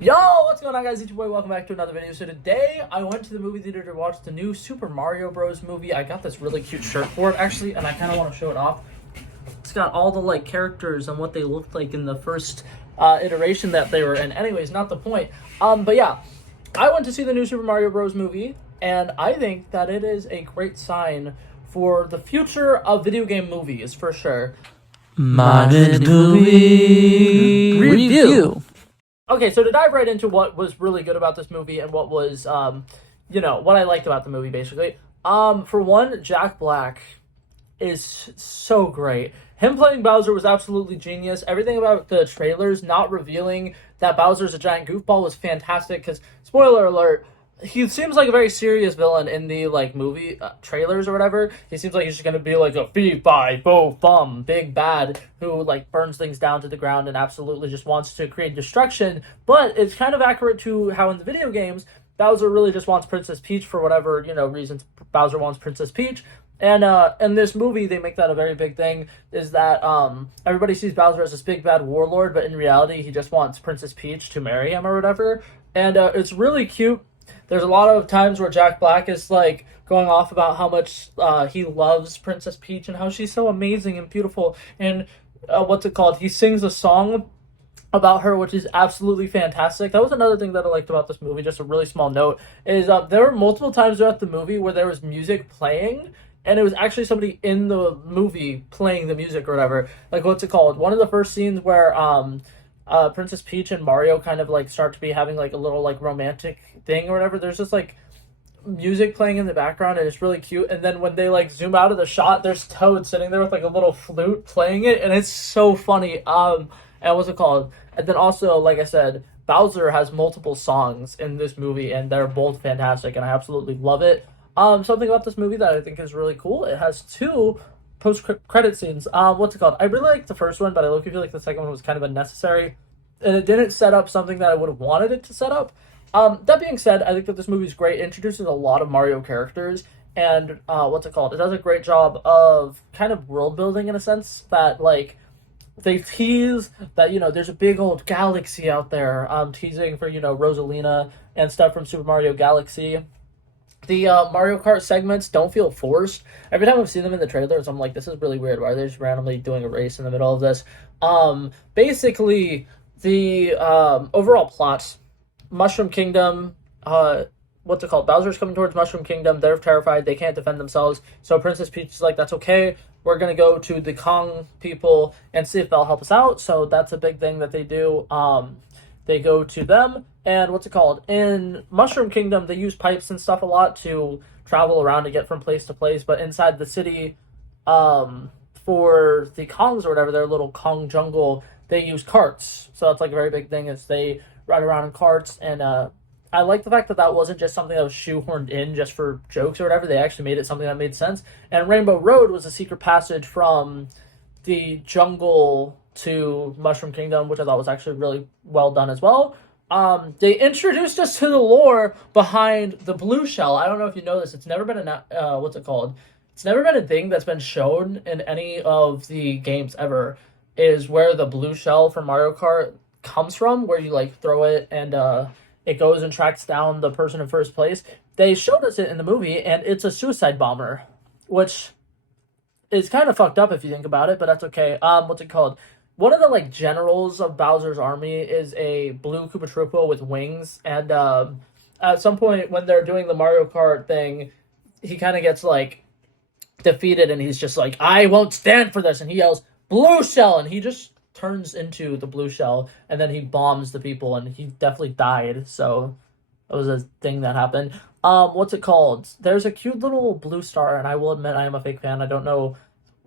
Yo, what's going on, guys? It's your boy. Welcome back to another video. So today, I went to the movie theater to watch the new Super Mario Bros. Movie. I got this really cute shirt for it, actually, and I kind of want to show it off. It's got all the, characters and what they looked like in the first iteration that they were in. Anyways, not the point. But yeah, I went to see the new Super Mario Bros. Movie, and I think that it is a great sign for the future of video game movies, for sure. Modded Movie Review. Okay, so to dive right into what was really good about this movie and what was, what I liked about the movie, basically. For one, Jack Black is so great. Him playing Bowser was absolutely genius. Everything about the trailers not revealing that Bowser's a giant goofball was fantastic, because, spoiler alert, he seems like a very serious villain in the movie trailers or whatever. He seems like he's just gonna be like a fee fi bo bum big bad who burns things down to the ground and absolutely just wants to create destruction. But it's kind of accurate to how in the video games Bowser really just wants Princess Peach for whatever reasons Bowser wants Princess Peach. And in this movie, they make that a very big thing, is that everybody sees Bowser as this big bad warlord, but in reality, he just wants Princess Peach to marry him or whatever. And it's really cute. There's a lot of times where Jack Black is going off about how much he loves Princess Peach and how she's so amazing and beautiful. And what's it called? He sings a song about her, which is absolutely fantastic. That was another thing that I liked about this movie. Just a really small note is there were multiple times throughout the movie where there was music playing, and it was actually somebody in the movie playing the music or whatever. What's it called? One of the first scenes where Princess Peach and Mario kind of start to be having a little romantic thing or whatever. There's just music playing in the background, and it's really cute. And then when they zoom out of the shot, there's Toad sitting there with a little flute playing it, and it's so funny. And what's it called? And then also, like I said, Bowser has multiple songs in this movie, and they're both fantastic, and I absolutely love it. Something about this movie that I think is really cool. It has two post-credit scenes. What's it called? I really like the first one, but I feel like the second one was kind of unnecessary, and it didn't set up something that I would have wanted it to set up. That being said, I think that this movie is great. It introduces a lot of Mario characters, and what's it called? It does a great job of kind of world building in a sense that they tease that there's a big old galaxy out there. Teasing for Rosalina and stuff from Super Mario Galaxy. The Mario Kart segments don't feel forced. Every time I've seen them in the trailers, I'm like, this is really weird. Why are they just randomly doing a race in the middle of this? Basically, the overall plot, Mushroom Kingdom, what's it called? Bowser's coming towards Mushroom Kingdom. They're terrified. They can't defend themselves. So Princess Peach is like, that's okay. We're going to go to the Kong people and see if they'll help us out. So that's a big thing that they do. They go to them, and what's it called? In Mushroom Kingdom, they use pipes and stuff a lot to travel around and get from place to place, but inside the city, for the Kongs or whatever, their little Kong jungle, they use carts. So that's a very big thing, is they ride around in carts, and I like the fact that that wasn't just something that was shoehorned in just for jokes or whatever. They actually made it something that made sense. And Rainbow Road was a secret passage from the jungle to Mushroom Kingdom, which I thought was actually really well done as well. They introduced us to the lore behind the blue shell. I don't know if you know this. It's never been what's it called? It's never been a thing that's been shown in any of the games ever. Is where the blue shell from Mario Kart comes from, where you throw it and it goes and tracks down the person in first place. They showed us it in the movie, and it's a suicide bomber, which is kind of fucked up if you think about it, but that's okay. What's it called? One of the generals of Bowser's army is a blue Koopa Troopa with wings, and at some point when they're doing the Mario Kart thing, he kind of gets defeated, and he's just like, I won't stand for this, and he yells, blue shell, and he just turns into the blue shell, and then he bombs the people, and he definitely died. So it was a thing that happened. What's it called? There's a cute little blue star, and I will admit I am a fake fan. I don't know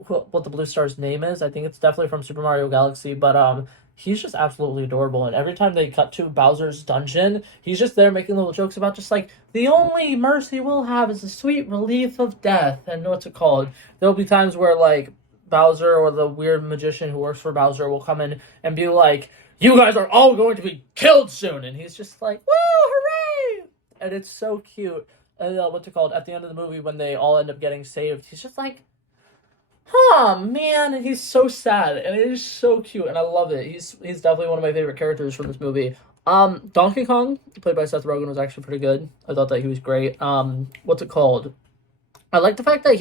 what the blue star's name is. I think it's definitely from Super Mario Galaxy, but he's just absolutely adorable. And every time they cut to Bowser's dungeon, he's just there making little jokes about just the only mercy we'll have is the sweet relief of death. And what's it called? There'll be times where Bowser or the weird magician who works for Bowser will come in and be like, you guys are all going to be killed soon. And he's just like, woo, hooray! And it's so cute. And what's it called? At the end of the movie, when they all end up getting saved, he's just like, oh man, and he's so sad, and it is so cute, and I love it. He's definitely one of my favorite characters from this movie. Donkey Kong, played by Seth Rogen, was actually pretty good. I thought that he was great. What's it called? I like the fact that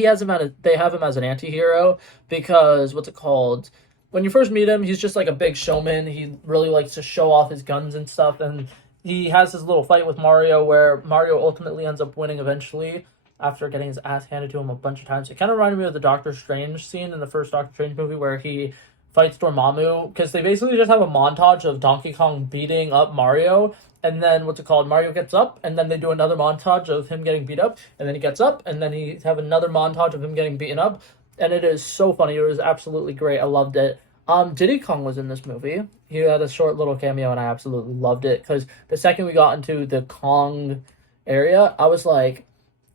they have him as an anti-hero because what's it called? When you first meet him, he's just like a big showman. He really likes to show off his guns and stuff, and he has this little fight with Mario where Mario ultimately ends up winning eventually after getting his ass handed to him a bunch of times. It kind of reminded me of the Doctor Strange scene in the first Doctor Strange movie where he fights Dormammu because they basically just have a montage of Donkey Kong beating up Mario, and then what's it called? Mario gets up, and then they do another montage of him getting beat up, and then he gets up, and then he have another montage of him getting beaten up, and it is so funny. It was absolutely great. I loved it. Diddy Kong was in this movie. He had a short little cameo, and I absolutely loved it because the second we got into the Kong area, I was like,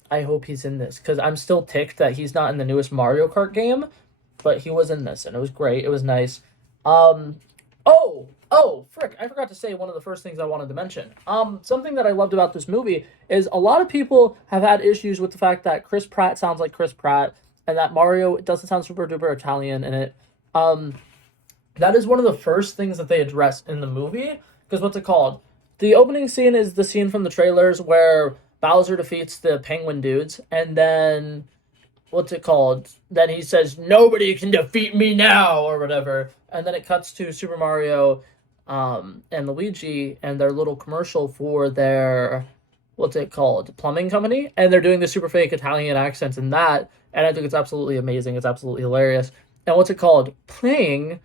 I hope he's in this because I'm still ticked that he's not in the newest Mario Kart game, but he was in this, and it was great. It was nice. Um, frick! I forgot to say one of the first things I wanted to mention. Something that I loved about this movie is a lot of people have had issues with the fact that Chris Pratt sounds like Chris Pratt, and that Mario doesn't sound super duper Italian in it. Um, that is one of the first things that they address in the movie. Because what's it called? The opening scene is the scene from the trailers where Bowser defeats the penguin dudes, and then what's it called? Then he says, "Nobody can defeat me now," or whatever. And then it cuts to Super Mario, and Luigi, and their little commercial for their what's it called? Plumbing company, and they're doing the super fake Italian accents in that, and I think it's absolutely amazing. It's absolutely hilarious. And what's it called? Playing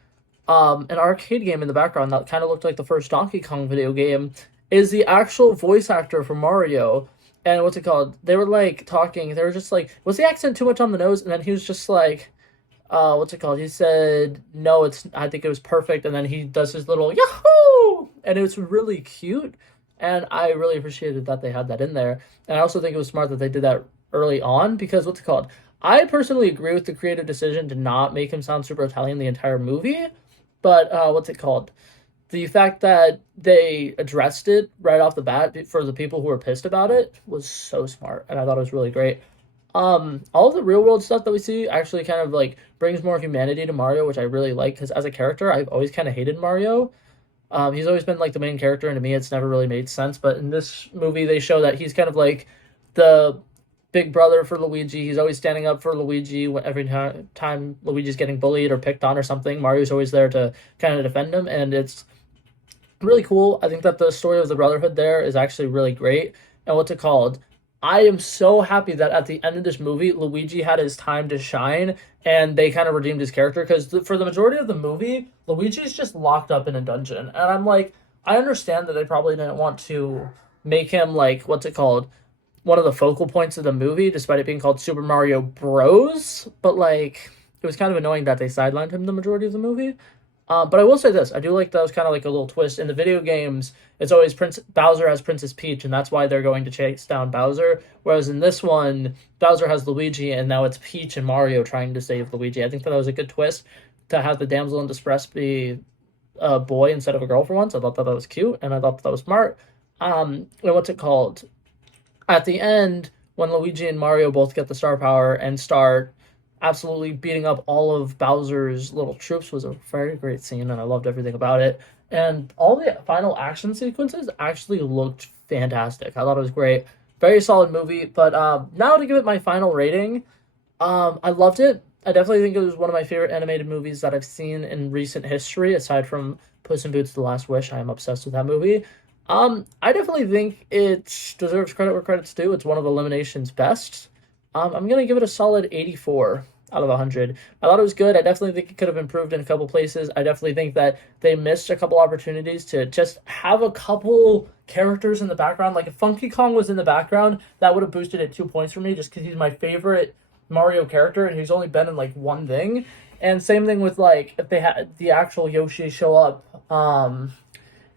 an arcade game in the background that kind of looked like the first Donkey Kong video game is the actual voice actor for Mario. And what's it called? They were like talking. They were just like, was the accent too much on the nose? And then he was just like, what's it called? He said, no, I think it was perfect. And then he does his little Yahoo! And it was really cute. And I really appreciated that they had that in there. And I also think it was smart that they did that early on because what's it called? I personally agree with the creative decision to not make him sound super Italian the entire movie. But what's it called? The fact that they addressed it right off the bat for the people who were pissed about it was so smart, and I thought it was really great. All of the real world stuff that we see actually kind of like brings more humanity to Mario, which I really like because as a character, I've always kind of hated Mario. He's always been like the main character, and to me, it's never really made sense. But in this movie, they show that he's kind of like the big brother for Luigi. He's always standing up for Luigi every time Luigi's getting bullied or picked on or something. Mario's always there to kind of defend him, and it's really cool. I think that the story of the Brotherhood there is actually really great. And what's it called? I am so happy that at the end of this movie, Luigi had his time to shine and they kind of redeemed his character because for the majority of the movie, Luigi's just locked up in a dungeon. And I'm like, I understand that they probably didn't want to make him like, what's it called? One of the focal points of the movie, despite it being called Super Mario Bros. But like, it was kind of annoying that they sidelined him the majority of the movie. But I will say this: I do like that was kind of like a little twist in the video games. It's always Bowser has Princess Peach, and that's why they're going to chase down Bowser. Whereas in this one, Bowser has Luigi, and now it's Peach and Mario trying to save Luigi. I think that was a good twist to have the damsel in distress be a boy instead of a girl for once. I thought that was cute, and I thought that was smart. And what's it called? At the end, when Luigi and Mario both get the star power and start absolutely beating up all of Bowser's little troops was a very great scene, and I loved everything about it. And all the final action sequences actually looked fantastic. I thought it was great. Very solid movie. But now to give it my final rating, I loved it. I definitely think it was one of my favorite animated movies that I've seen in recent history, aside from Puss in Boots: The Last Wish. I am obsessed with that movie. I definitely think it deserves credit where credit's due. It's one of Illumination's best. I'm going to give it a solid 84 out of 100. I thought it was good. I definitely think it could have improved in a couple places. I definitely think that they missed a couple opportunities to just have a couple characters in the background. Like if Funky Kong was in the background, that would have boosted it 2 points for me just because he's my favorite Mario character and he's only been in like one thing. And same thing with like if they had the actual Yoshi show up,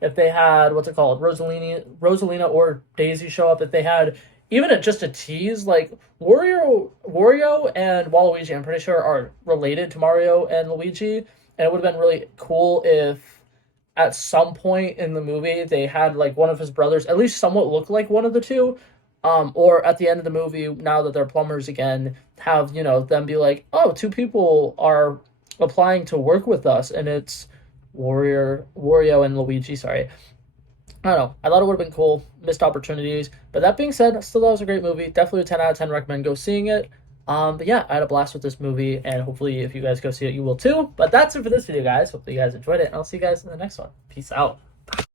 if they had what's it called, Rosalina or Daisy show up, if they had even just a tease, like Wario and Waluigi, I'm pretty sure are related to Mario and Luigi, and it would have been really cool if at some point in the movie they had like one of his brothers at least somewhat look like one of the two, or at the end of the movie, now that they're plumbers again, have them be like, oh, two people are applying to work with us, and it's Wario and Luigi, sorry. I don't know. I thought it would have been cool. Missed opportunities. But that being said, I still thought it was a great movie. Definitely a 10 out of 10. Recommend go seeing it. But yeah, I had a blast with this movie, and hopefully if you guys go see it, you will too. But that's it for this video, guys. Hopefully you guys enjoyed it, and I'll see you guys in the next one. Peace out.